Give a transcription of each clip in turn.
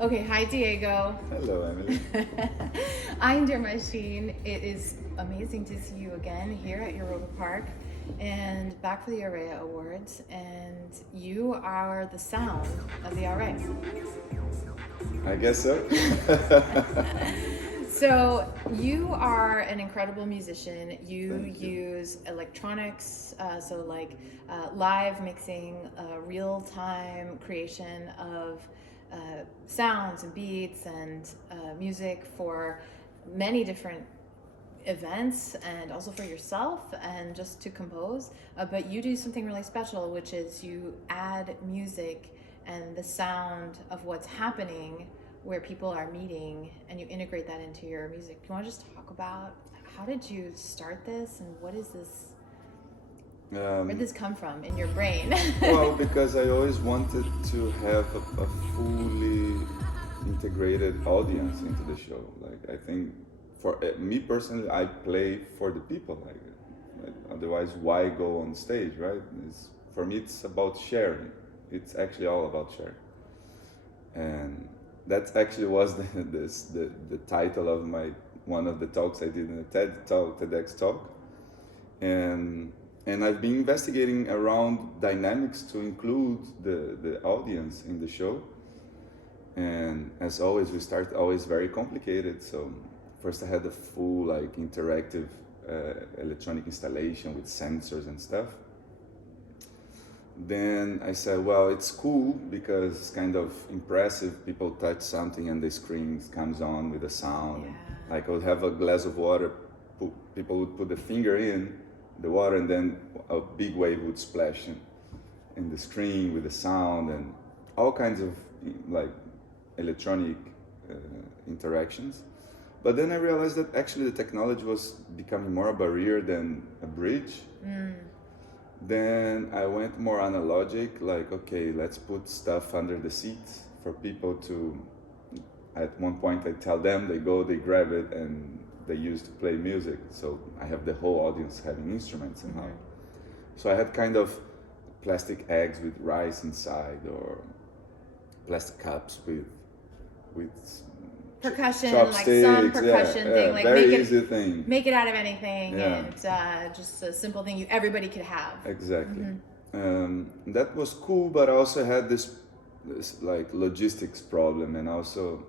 Okay, hi Diego. Hello, Emily. Ain the Machine. It is amazing to see you again here at Europapark and back for the AUREA Awards. And you are the sound of the AUREA. I guess so. So you are an incredible musician. You use electronics, live mixing, real-time creation of sounds and beats and music for many different events and also for yourself and just to compose. But you do something really special, which is you add music and the sound of what's happening where people are meeting, and you integrate that into your music. Do you want to just talk about how did you start this and what is this? Where did this come from in your brain? Well, because I always wanted to have a fully integrated audience into the show. Like, I think for me personally, I play for the people. Otherwise, why go on stage, right? For me, it's about sharing. It's actually all about sharing. And that actually was the title of one of the talks I did in a TEDx talk, and I've been investigating around dynamics to include the audience in the show. And as always, we start always very complicated. So first I had the full interactive electronic installation with sensors and stuff. Then I said, well, it's cool because it's kind of impressive. People touch something and the screen comes on with a sound. Yeah. Like I would have a glass of water, people would put the finger in the water and then a big wave would splash in the screen with the sound and all kinds of electronic interactions. But then I realized that actually the technology was becoming more a barrier than a bridge. Then I went more analogic, like, okay, let's put stuff under the seats for people to, at one point I tell them, they go, they grab it, and they use to play music. So I have the whole audience having instruments somehow. So I had kind of plastic eggs with rice inside, or plastic cups with Percussion, like chopsticks, some percussion thing, like very make it easy thing. Make it out of anything, Yeah. and just a simple thing everybody could have. Exactly. That was cool, but I also had this like logistics problem, and also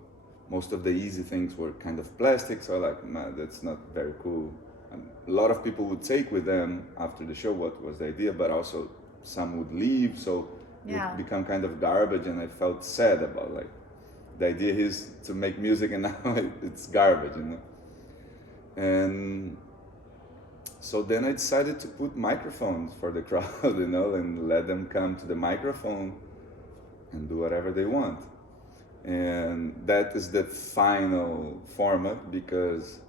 most of the easy things were kind of plastic. So like, man, that's not very cool. And a lot of people would take with them after the show what was the idea, but also some would leave, so it would become kind of garbage, and I felt sad about like the idea is to make music, and now it's garbage, you know. And so then I decided to put microphones for the crowd, you know, and let them come to the microphone and do whatever they want. And that is the final format because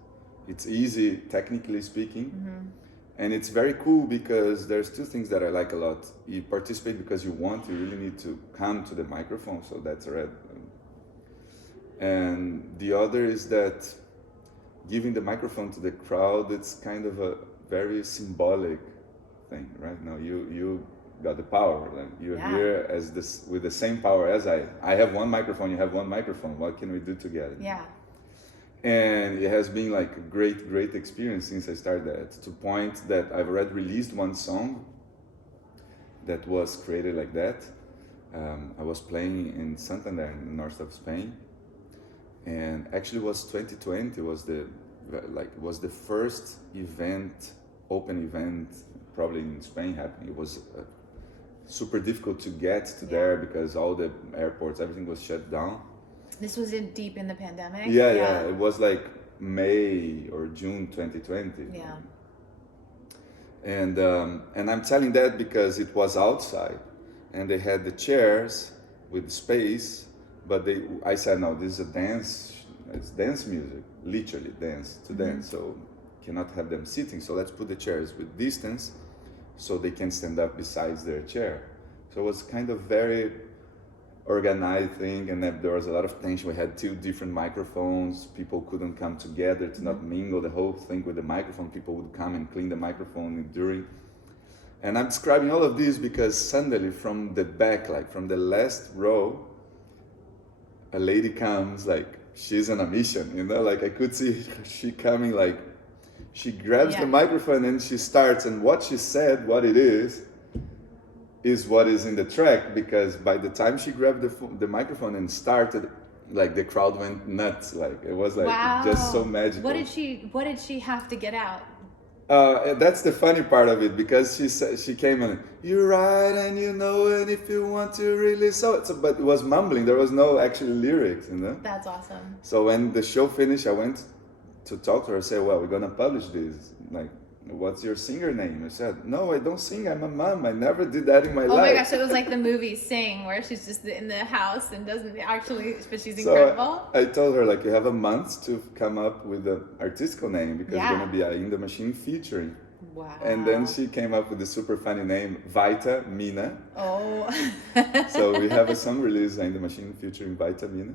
it's easy, technically speaking. And it's very cool because there's two things that I like a lot. You participate because you want, you really need to come to the microphone, so that's red. And the other is that giving the microphone to the crowd, it's kind of a very symbolic thing, right? Now you got the power, like you're here as this with the same power as I have one microphone, you have one microphone. What can we do together? Yeah. And it has been like a great experience since I started that, to point that I've already released one song that was created like that. I was playing in Santander in the north of Spain, and actually was 2020 was the first event, open event probably in Spain happening. It was super difficult to get to there because all the airports, everything was shut down. This was deep in the pandemic? Yeah, it was like May or June 2020. Yeah. And I'm telling that because it was outside and they had the chairs with space, but I said, no, this is a dance, it's dance music, literally dance to dance, so cannot have them sitting, so let's put the chairs with distance so they can stand up besides their chair. So it was kind of very organized thing, and there was a lot of tension. We had two different microphones, people couldn't come together to not mingle the whole thing with the microphone. People would come and clean the microphone during. And I'm describing all of this because suddenly from the back, like from the last row, a lady comes, like she's on a mission, you know, like I could see she coming, like she grabs the microphone and she starts, and what she said, what it is what is in the track, because by the time she grabbed the microphone and started, like the crowd went nuts, like it was like just so magical. What did she have to get out? That's the funny part of it, because she came and you're right and you know, and if you want to really so but it was mumbling, there was no actual lyrics, you know. That's awesome. So when the show finished, I went to talk to her, say, well, we're gonna publish this, like, what's your singer name? I said, no, I don't sing, I'm a mom, I never did that in my life. Oh my gosh, it was like the movie Sing, where she's just in the house and doesn't actually, but she's incredible. I told her, like, you have a month to come up with an artistical name, because it's gonna be Ain the Machine featuring. Wow. And then she came up with the super funny name, Vita Mina. Oh. So we have a song released, Ain the Machine featuring Vita Mina.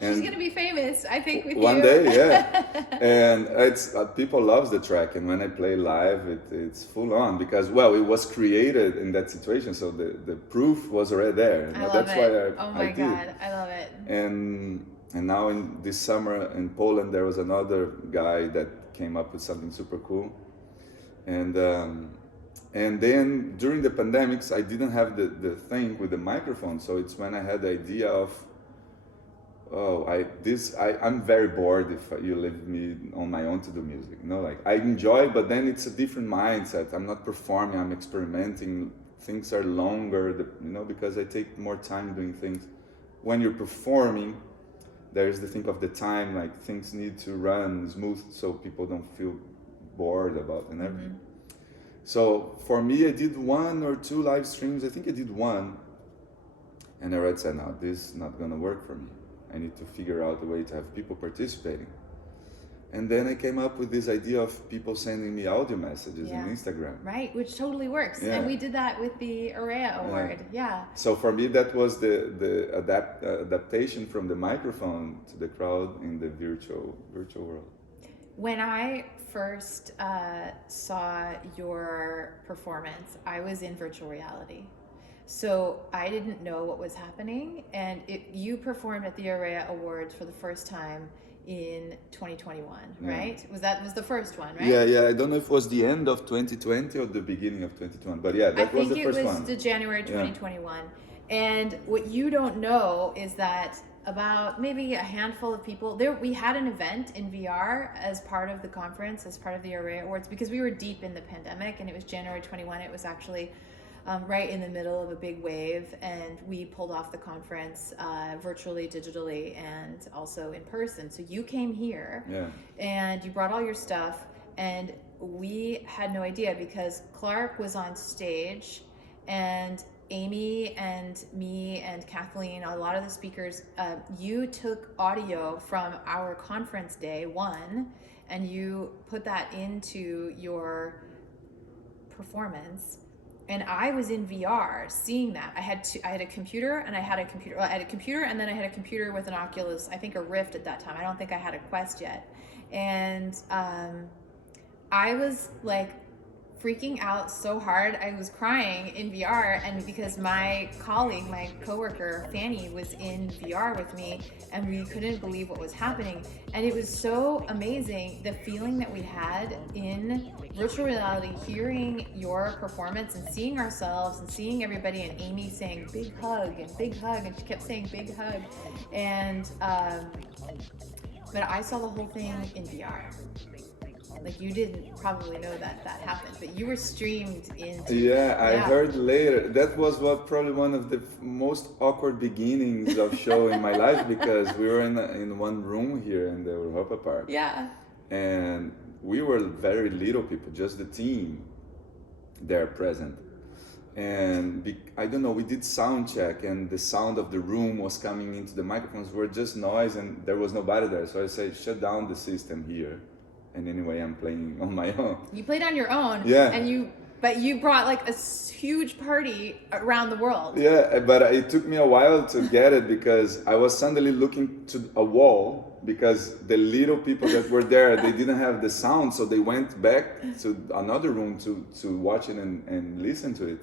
She's gonna be famous, I think, with one you. day, yeah. And it's people loves the track, and when I play live, it's full on, because well, it was created in that situation, so the proof was already there. I love That's it. why oh my God, I love it. And now in this summer in Poland, there was another guy that came up with something super cool, and then during the pandemics, I didn't have the thing with the microphone, so it's when I had the idea of, I'm very bored if you leave me on my own to do music. You know, like I enjoy, but then it's a different mindset. I'm not performing, I'm experimenting. Things are longer, you know, because I take more time doing things. When you're performing, there's the thing of the time, like things need to run smooth so people don't feel bored about and everything. So for me, I did 1 or 2 live streams. I think I did 1. And I already said, no, this is not gonna work for me. I need to figure out a way to have people participating. And then I came up with this idea of people sending me audio messages on Instagram. Right, which totally works. Yeah. And we did that with the AUREA Award. Yeah. So for me, that was the adaptation from the microphone to the crowd in the virtual world. When I first saw your performance, I was in virtual reality. So I didn't know what was happening, and you performed at the AUREA Awards for the first time in 2021, right? Was the first one, right? Yeah. I don't know if it was the end of 2020 or the beginning of 2021, but yeah, that was the first one. I think it was the January 2021. And what you don't know is that about maybe a handful of people we had an event in VR as part of the conference, as part of the AUREA Awards, because we were deep in the pandemic, and it was January 21. It was actually right in the middle of a big wave, and we pulled off the conference virtually, digitally, and also in person. So you came here and you brought all your stuff, and we had no idea, because Clark was on stage, and Amy and me and Kathleen, a lot of the speakers, you took audio from our conference day 1 and you put that into your performance. And I was in VR seeing that. I had a computer, and I had a computer. Well, I had a computer, and then I had a computer with an Oculus, I think a Rift at that time. I don't think I had a Quest yet. And I was like freaking out so hard. I was crying in VR, and because my colleague, my coworker Fanny, was in VR with me, and we couldn't believe what was happening. And it was so amazing, the feeling that we had in virtual reality, hearing your performance and seeing ourselves and seeing everybody, and Amy saying big hug, and she kept saying big hug. And but I saw the whole thing in VR. Like, you didn't probably know that happened, but you were streamed into... I heard later. That was probably one of the most awkward beginnings of show in my life, because we were in one room here in the Europapark. Yeah. And we were very little people, just the team there present. And I don't know, we did sound check, and the sound of the room was coming into the microphones, were just noise, and there was nobody there. So I said, shut down the system here. And anyway, I'm playing on my own. You played on your own. Yeah. But you brought like a huge party around the world. Yeah, but it took me a while to get it, because I was suddenly looking to a wall, because the little people that were there, they didn't have the sound, so they went back to another room to watch it and listen to it.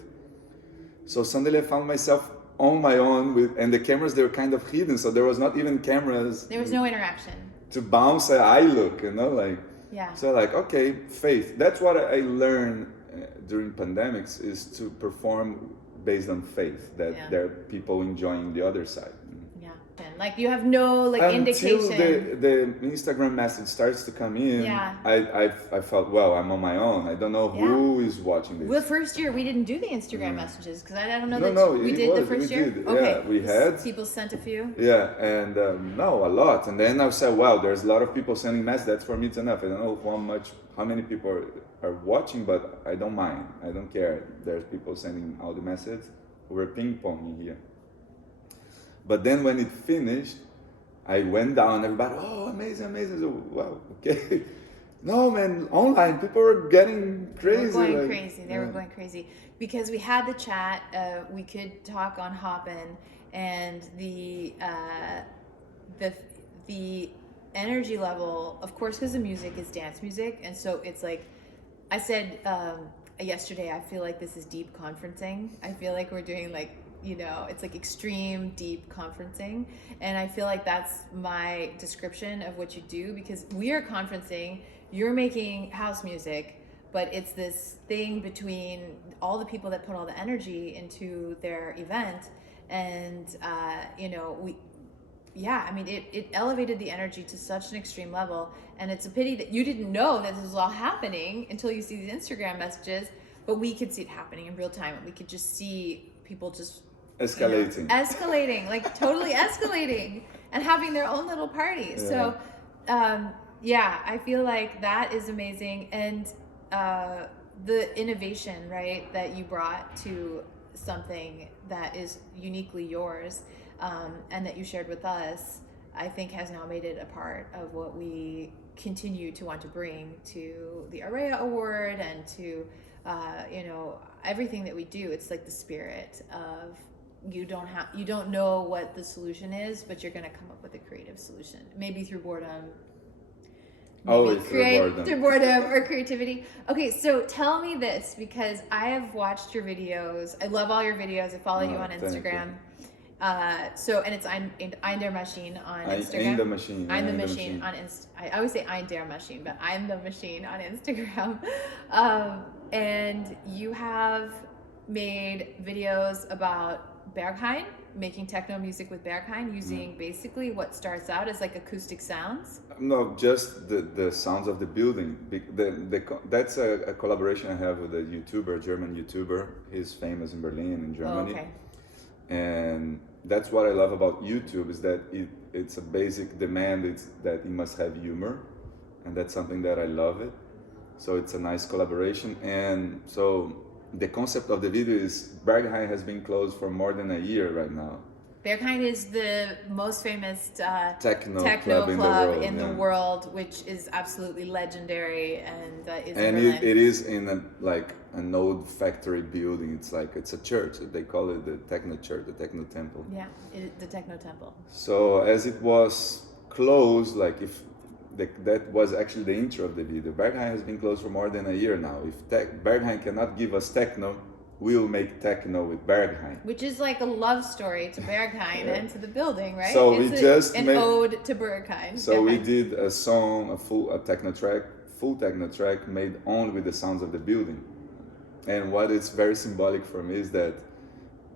So suddenly I found myself on my own with, and the cameras, they were kind of hidden, so there was not even cameras. There was no interaction. To bounce an eye look, like. Yeah. So like, okay, faith. That's what I learned during pandemics, is to perform based on faith, that there are people enjoying the other side. Yeah. And like you have no indication. Until the Instagram message starts to come in, I felt, well, I'm on my own. I don't know who is watching this. Well, the first year we didn't do the Instagram messages because I don't know we did the first year. Did. Okay. Yeah, we had. People sent a few. Yeah, and no, a lot. And then I said, wow, there's a lot of people sending messages. That's for me, it's enough. I don't know how many people are watching, but I don't mind. I don't care. There's people sending all the messages. We're ping-ponging here. But then when it finished, I went down, everybody, oh, amazing, amazing. So, wow, okay. No, man, online, people were getting crazy. They were going crazy. Because we had the chat, we could talk on Hopin, and the energy level, of course, because the music is dance music, and so it's like, I said yesterday, I feel like this is deep conferencing. I feel like we're doing like, it's like extreme deep conferencing, and I feel like that's my description of what you do, because we are conferencing, you're making house music, but it's this thing between all the people that put all the energy into their event, and it elevated the energy to such an extreme level, and it's a pity that you didn't know that this was all happening until you see these Instagram messages, but we could see it happening in real time, and we could just see people just escalating, like totally escalating, and having their own little parties. So I feel like that is amazing, and the innovation, right, that you brought to something that is uniquely yours, and that you shared with us, I think has now made it a part of what we continue to want to bring to the AUREA Award, and to everything that we do. It's like the spirit of, you don't know what the solution is, but you're going to come up with a creative solution, maybe through boredom, through boredom or creativity. Okay, so tell me this, because I have watched your videos. I love all your videos. I follow you on Instagram. And it's Ain the Machine on Instagram. Ain the Machine. Ain the Machine on Insta. I always say Ain the Machine, but Ain the Machine on Instagram. And you have made videos about Berghain, making techno music with Berghain, using basically what starts out as like acoustic sounds. No, just the sounds of the building. That's a collaboration I have with a YouTuber, German YouTuber. He's famous in Berlin, in Germany. Okay. And that's what I love about YouTube, is that it's a basic demand. It's that it must have humor, and that's something that I love it. So it's a nice collaboration. And so the concept of the video is, Berghain has been closed for more than a year right now. Berghain is the most famous techno club in the world, which is absolutely legendary, and it is in an old factory building. It's a church. They call it the techno church, the techno temple. Yeah, the techno temple. So as it was closed, that was actually the intro of the video. Berghain has been closed for more than a year now. If Berghain cannot give us techno, we'll make techno with Berghain. Which is like a love story to Berghain and to the building, right? So it's an ode to Berghain. So we did a song, a full techno track made only with the sounds of the building. And what is very symbolic for me is that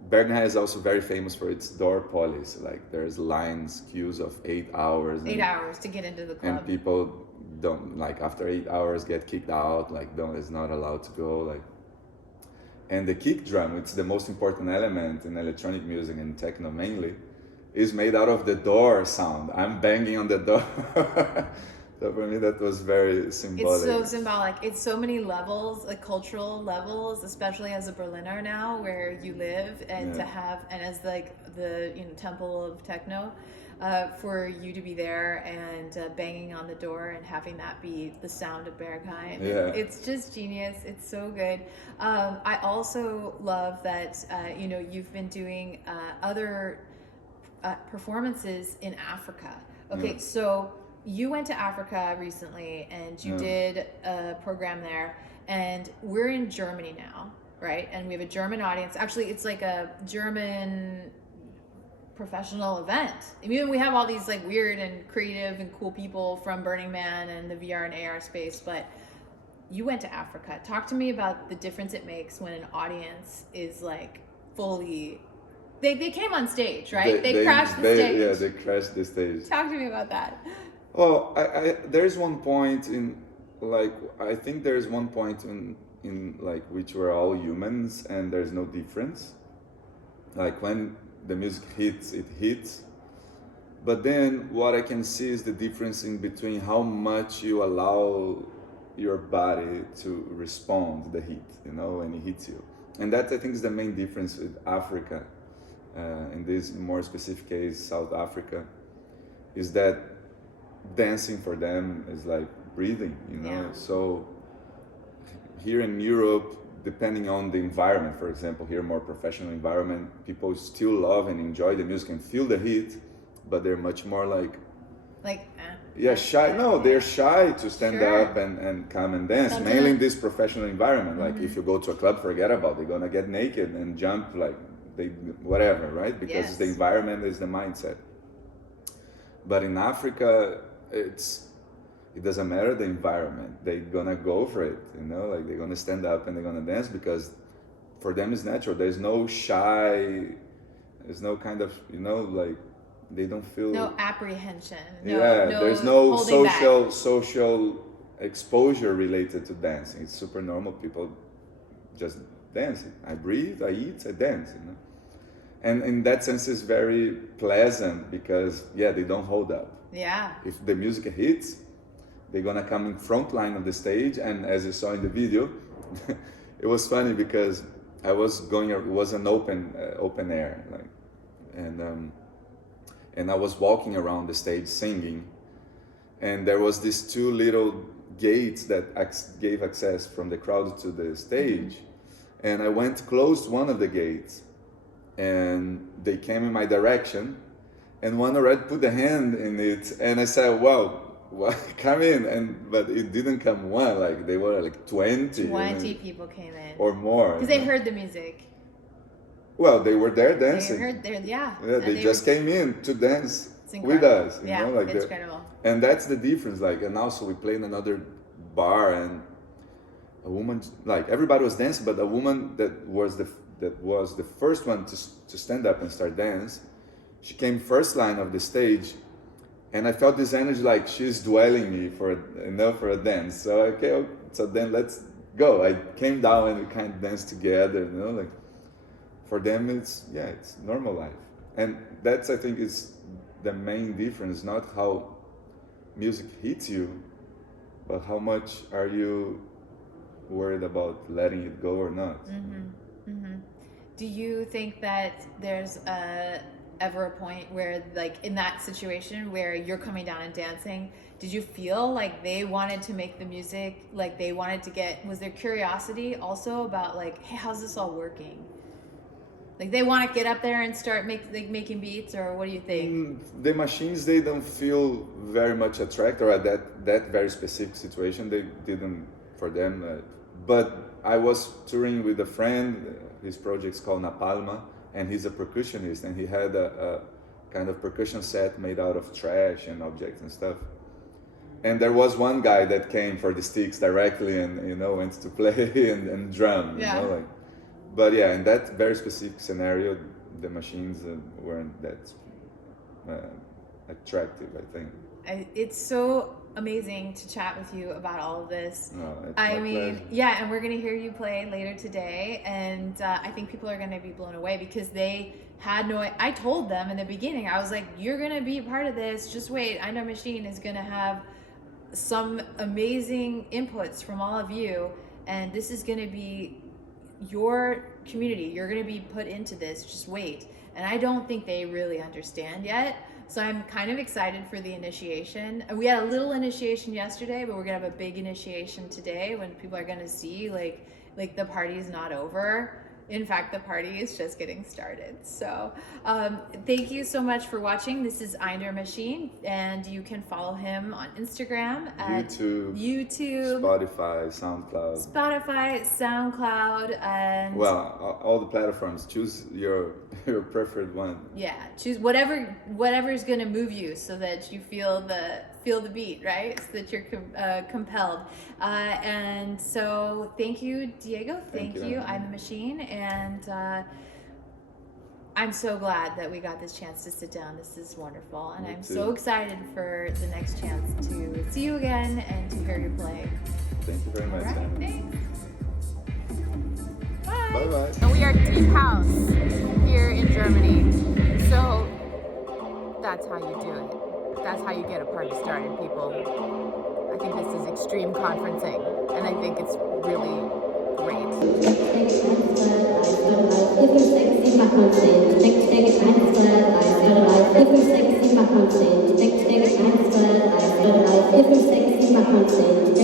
Berghain is also very famous for its door policy. Like, there's queues of 8 hours. 8 hours to get into the club. And people don't, after 8 hours, get kicked out. Is not allowed to go. And the kick drum, it's the most important element in electronic music and techno mainly, is made out of the door sound. I'm banging on the door. So for me, that was very symbolic. It's so symbolic. It's so many levels, cultural levels, especially as a Berliner now, where you live, and to have, and as the temple of techno, for you to be there and banging on the door and having that be the sound of Berghain. Yeah. It's just genius. It's so good. I also love that you've been doing other performances in Africa. Okay, so you went to Africa recently, and you did a program there, and we're in Germany now. right? And we have a German audience. Actually, it's like a German professional event. I mean, we have all these like weird and creative and cool people from Burning Man and the VR and AR space, but you went to Africa. Talk to me about the difference it makes when an audience is like fully. They came on stage, right? They crashed the stage. Yeah, they crashed the stage. Talk to me about that. Well, there's one point in, like, I think there's one point in like which we're all humans and there's no difference. Like when the music hits, it hits. But then what I can see is the difference in between how much you allow your body to respond to the hit, you know, when it hits you. And that I think is the main difference with Africa, in this more specific case, South Africa, is that dancing for them is like breathing, you know. Yeah. So here in Europe, depending on the environment, for example, here more professional environment, people still love and enjoy the music and feel the heat, but they're much more like shy. No, they're shy to stand up and come and dance. Mainly in this professional environment. Like if you go to a club, forget about it. They're gonna get naked and jump like they whatever, right? Because the environment is the mindset. But in Africa, it doesn't matter the environment. They're gonna go for it, you know, like they're gonna stand up and they're gonna dance because for them it's natural. There's no shy, there's no kind of, you know, like they don't feel no apprehension. There's no social exposure related to dancing. It's super normal. People just dance. I breathe, I eat, I dance, you know. And in that sense it's very pleasant because they don't hold up. Yeah. If the music hits, they're gonna come in front line of the stage, and as you saw in the video, it was funny because I was going. It was an open air, like, and I was walking around the stage singing, and there was these two little gates that gave access from the crowd to the stage, and I went close one of the gates, and they came in my direction, and one already put a hand in it, and I said, "Wow." Well, come in, but it didn't come one, like they were like 20. 20 people came in. Or more. Because they heard the music. Well, they were there dancing. They heard there, they just came in to dance with us. You know, like it's incredible. And that's the difference. Like, and also we played in another bar, and a woman, like everybody was dancing, but a woman that was the first one to stand up and start dance, she came first line of the stage. And I felt this energy, like she's dwelling me for a dance. So so then let's go. I came down and we kind of danced together. You know, like for them it's normal life, and that's I think is the main difference. Not how music hits you, but how much are you worried about letting it go or not. Do you think that there's ever a point where, like, in that situation where you're coming down and dancing, did you feel like they wanted to make the music, like they wanted to was there curiosity also about like, hey, how's this all working? Like they want to get up there and start making beats, or what do you think? The machines, they don't feel very much attracted, or at that very specific situation, they didn't for them. But I was touring with a friend, his project's called Napalma, and he's a percussionist, and he had a kind of percussion set made out of trash and objects and stuff. And there was one guy that came for the sticks directly and, you know, went to play and drum, you know, like. But in that very specific scenario, the machines weren't that attractive, I think. It's so amazing to chat with you about all of this. I mean, pleasure. And we're going to hear you play later today, and I think people are going to be blown away because they had I told them in the beginning, I was like, you're going to be a part of this, just wait, Ain the Machine is going to have some amazing inputs from all of you, and this is going to be your community, you're going to be put into this, just wait. And I don't think they really understand yet. So I'm kind of excited for the initiation. We had a little initiation yesterday, but we're gonna have a big initiation today when people are gonna see like the party's not over. In fact, the party is just getting started. So thank you so much for watching. This is Ain the Machine, and you can follow him on Instagram at YouTube, Spotify, SoundCloud, and all the platforms. Choose your preferred one. Yeah, choose whatever is going to move you, so that you feel the beat, right? So that you're compelled. And so thank you, Diego. Thank you. I'm the Machine, and I'm so glad that we got this chance to sit down. This is wonderful, and I'm so excited for the next chance to see you again and to hear you play. Thank you very much. All right, thanks. Bye. Bye-bye. And we are deep house here in Germany. So that's how you do it. That's how you get a party started, people. I think this is extreme conferencing, and I think it's really great. If